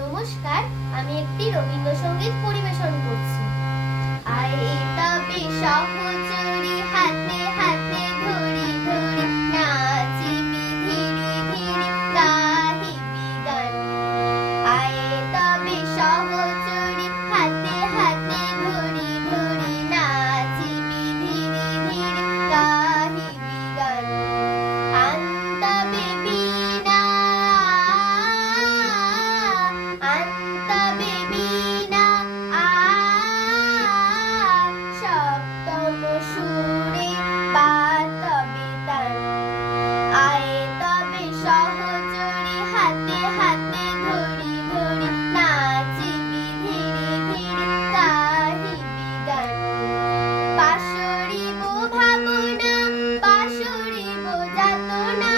নমস্কার, আমি একটি রবীন্দ্রসঙ্গীত পরিবেশন করছি। আরে তবে সহচরী হাতে হাতে ধরি ধরি নাচিবি ধীরে ধীরে গাহিবি গান। আরে তবে সহচরী হাতে হাতে ধরি ধরি নাচিবি ধীরে ধীরে গাহিবি গান। আনতবে বীণা আনতবে বীণা সপ্তম সুরে বাতবে তান। আয়ে তবে সহচরী হাতে হাতে ধরি ধরি নাচিবি ধীরে ধীরে গাহিবি গান। পাশরিব ভাবনা পাশরিব যাতনা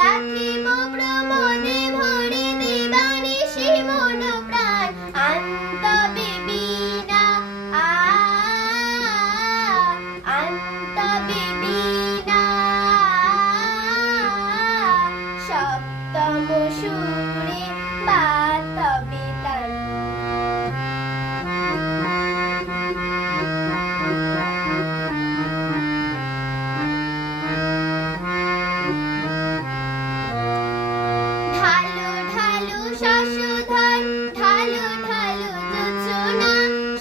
রাখিব প্রমোদে ভরি দিবানিশি মন প্রাণ। আনতবে বীণা আনতবে বীণা সপ্তম সুরে বাতবে তান। ঢালু ঢালু শশধর ঢালু ঢালু জোছনা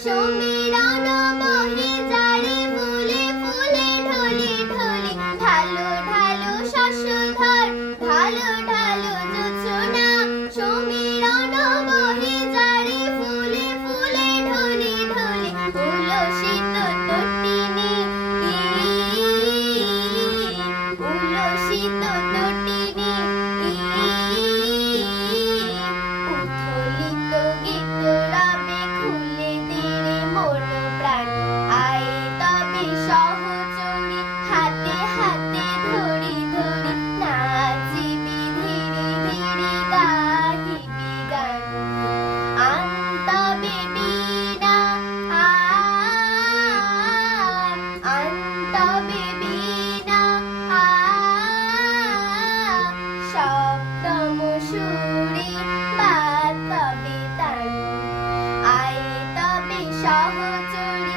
সমীরণ বহে জারি ফুলে ফুলে ঢলি ঢলি। ঢালু ঢালু শশধর ঢালু ঢালু জোছনা সমীরণ বহে জারি ফুলে ফুলে ঢলি ঢলি। উলসিত তটিনী উলসিত তটিনী উথলিত গীত রবে খুলে দিরে মন প্রাণ। আয়ে তবে সহচরী হাতে হাতে ধরি ধরি নাচিবি ধীরে ধীরে গাহিবি গান। আনতবে বীণা আনতবে বীণা সপ্তম সুরে বাতবে তান। আয়ে তবে সহচরী